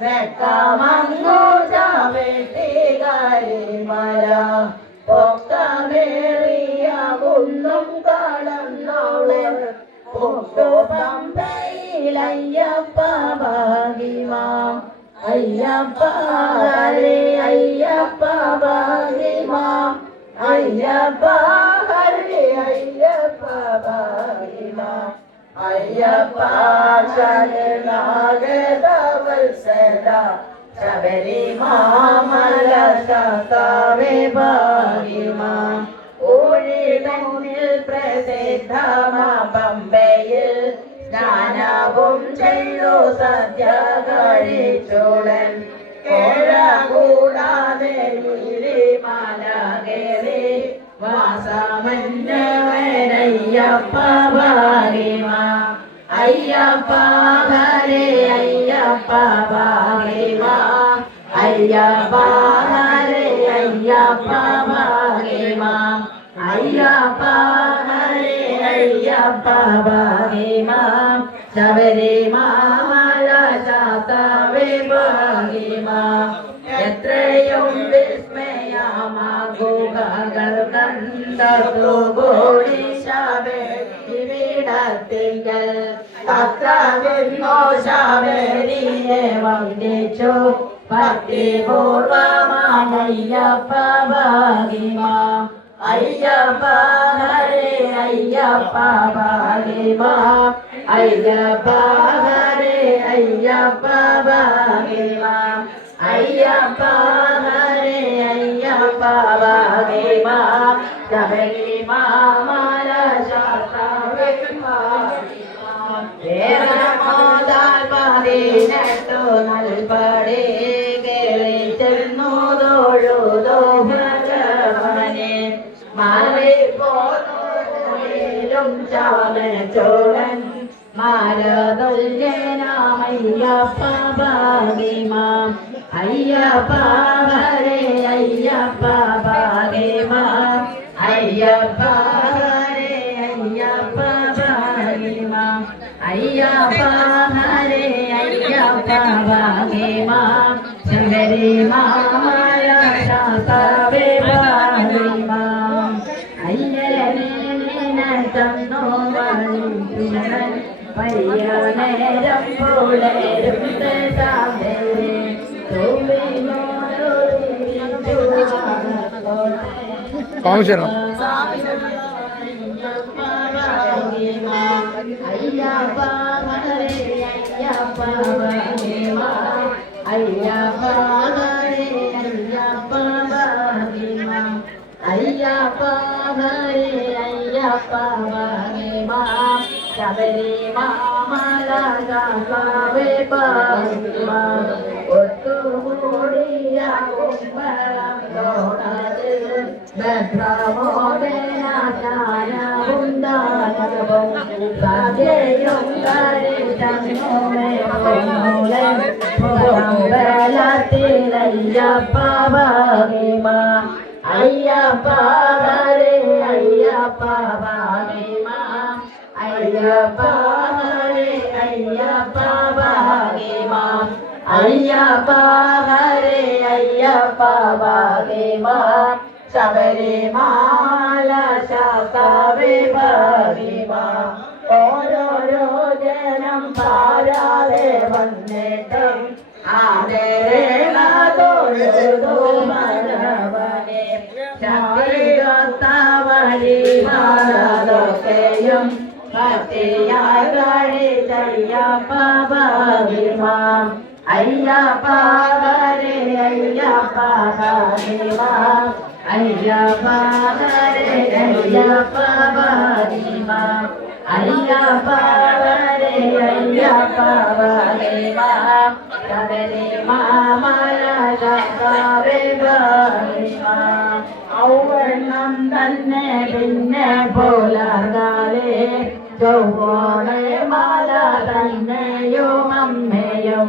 വെക്കമങ്ങു ചവിട്ടികരി മല പൊക്കമേറിയ കുന്നും കളന്നോളെ പമ്പയിലയ്യപ്പ ഭാഗിമാം അയ്യപ്പ ഹരേ അയ്യപ്പ ഭാഗിമാം അയ്യപ്പ ഹരേ അയ്യപ്പ ഭാഗിമാം അയ്യപ്പ ശരണാഗതവത്സല ശബരിമാമല ശാസ്താവേ ഭാഗിമാം ഊഴിതന്നിൽ പ്രസിദ്ധമാ പമ്പയിൽ സ്നാനവും ചെയ്തു സദ്യ കഴിച്ചോളൻ കോഴ കൂടാതെ മലകേറി വാസമന്നവനയ്യപ്പ ഭാഗിമാം അയ്യപ്പ ഹരേ അയ്യപ്പ ഭാഗിമാം അയ്യപ്പ ഹരേ അയ്യപ്പ ഭാഗിമാം അയ്യപ്പ ഹരേ അയ്യപ്പ ഭാഗിമാം ശബരിമല ശാസ്താവേ ഭാഗിമാം എത്രയും വിസ്മയമാ ഗുഹകൾ കണ്ടു കൂടി ശബരിപീഠത്തിങ്കൽ അത്ര നിന്നോ ശബരിയെ വന്ദിച്ചു ഭക്തിപൂർവമാണയ്യപ്പ ഭാഗിമാം അയ്യപ്പ ഹരേ അയ്യപ്പ ഭാഗിമാം അയ്യപ്പ ഹരേ അയ്യപ്പ ഭാഗിമാം അയ്യപ്പ ഹരേ അയ്യപ്പ ഭാഗിമാം ശബരിമല ശാസ്താവേ ഭാഗിമാം ഏറമോദാൽ പതിനെട്ടു നൽപടി കേറി ചെന്നു തൊഴുതോ ഭഗവാനെ മാറിപ്പോലും ചാമച്ചോളൻ മാരതുല്യനാമയ്യപ്പ ഭാഗിമാം അയ്യപ്പ ഹരേ അയ്യപ്പ ഭാഗിമാം അയ്യപ്പ ഹരേ അയ്യപ്പ ഭാഗിമാം അയ്യപ്പ ഹരേ അയ്യപ്പ ഭാഗിമാം ശബരിമല ശാസ്താവേ ഭാഗിമാം അയ്യനെ തന്നോ വഴിപ്പിനൻ പയ്യനേരം പുലരും താമേ കാമശരണം അയ്യപ്പ ഹരേ അയ്യപ്പ ഭാഗിമാം അയ്യപ്പ ഹരേ അയ്യപ്പ ഭാഗിമാം അയ്യപ്പ ഹരേ അയ്യപ്പ ഭാഗിമാം ശബരിമല ശാസ്താവേ ഭാഗിമാം ഒത്തുകൂടിയ കുമ്പളം തോണത്തിൽ ഭദ്രമോദന ജ്ഞാനമുണ്ടാകവും സദ്യയും കരിച്ചങ്ങുമേ അമ്പലത്തിലയ്യപ്പ ഭാഗിമാം അയ്യപ്പ ഹരേ അയ്യപ്പ ഭാഗിമാം അയ്യപ്പ ഹരേ അയ്യപ്പ ഭാഗിമാം അയ്യപ്പ ഹരേ അയ്യപ്പ ഭാഗിമാം ശബരിമല ശാസ്താവേ ഭാഗിമാം ഓരോരോ ജനം പാരാതെ വന്നിട്ടും ആദേരേണതൊഴുതു മനവനെ ശബരികത്ത വഴി മാറതൊക്കെയും ഭക്തിയായി കഴിച്ചയ്യപ്പ ഭാഗിമാം അയ്യപ്പ ഹരേ അയ്യപ്പ ഭാഗിമാം അയ്യപ്പ ഹരേ അയ്യപ്പ ഭാഗിമാം അയ്യപ്പ ഹരേ അയ്യപ്പ ഭാഗിമാം ശബരിമല ശാസ്താവേ ഭാഗിമാം ഔവണ്ണം തന്നെ പിന്നെ പുലർകാലേ ചൊവ്വോടെ മാല തന്നെയും അമ്മയും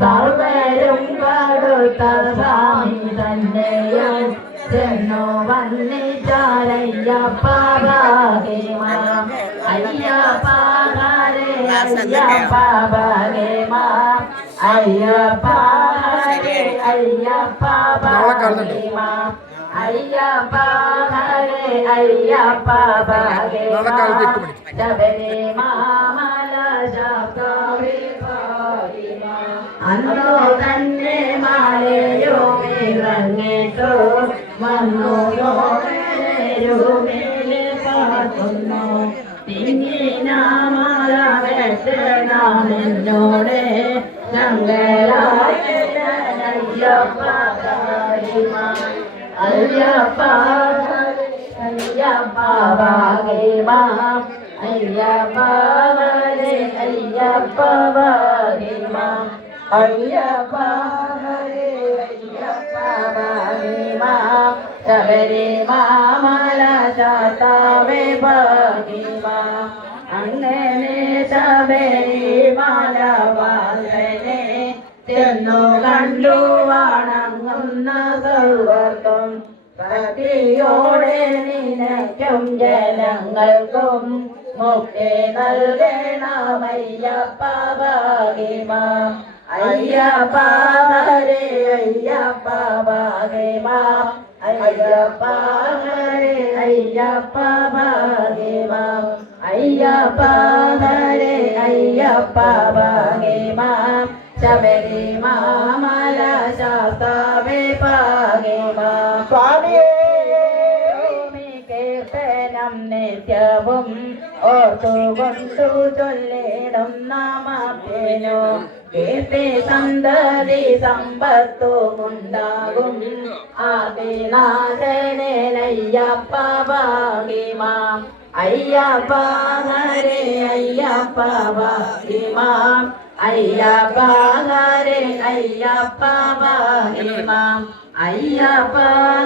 സർവരും കടുത്ത സ്വാമി തന്നെയും ചെന്നു വന്നിച്ചാരയ്യപ്പ ഭാഗിമാം അയ്യപ്പ ഹരേ അയ്യപ്പ ഭാഗിമാം അയ്യപ്പ ഹരേ അയ്യപ്പ ഭാഗിമ അയ്യപ്പ ഹരേ അയ്യപ്പ ഭാഗിമ ശബരിമാമല ശാസ്താവേ ഭാഗിമ അന്നോ തന്നെ മാലയോ ഇറങ്ങിട്ടു വന്നു യോമേലെ പാർക്കുന്നു തിങ്ങിനാമാല വെട്ടനാമെന്നോടെ ശങ്കരായ്യപ്പ ഭാഗിമ അയ്യപ്പ അയ്യപ്പ ഭാഗിമ അയ്യപ്പ ഹരേ അയ്യപ്പ ഭാഗിമ അയ്യപ്പ ഹരേ അയ്യപ്പ ഭാഗിമ ശബരിമാമല ശാസ്താവേ ഭാഗിമ അങ്ങനെ ശബരിമല വാസനെ ചെന്നു കണ്ടു വണങ്ങുന്ന സർവർക്കും ഭക്തിയോടെ നിനയ്ക്കും ജനങ്ങൾക്കും മുക്തി നൽകണമയ്യപ്പ ഭാഗിമ അയ്യപ്പ ഹരേ അയ്യപ്പ ഭാഗിമ അയ്യപ്പ ഹരേ അയ്യപ്പ ഭാഗിമ അയ്യപ്പ ഹരേ അയ്യപ്പ ഭാഗിമ ശബരിമാമല ശാസ്താവേ ഭാഗിമ സ്വാമിയേ കീർത്തനം നിത്യവും ഓർത്തുകൊണ്ടു ചൊല്ലിടും നാമത്തിനു കീർത്തി സന്തതി സമ്പത്തുമുണ്ടാകും ആദിനാഥനയ്യപ്പ ഭാഗിമ അയ്യപ്പ ഹരേ അയ്യപ്പ ഭാഗിമ അയ്യപ്പ ഹരേ അയ്യപ്പ ഭാഗിമ അയ്യപ്പ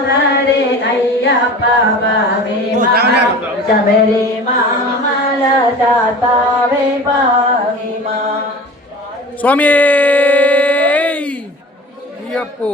ഹരേ അയ്യപ്പ ഭാഗിമ ശബരിമാമല ശാസ്താവേ ഭാഗിമ സ്വാമിയേ അയ്യപ്പോ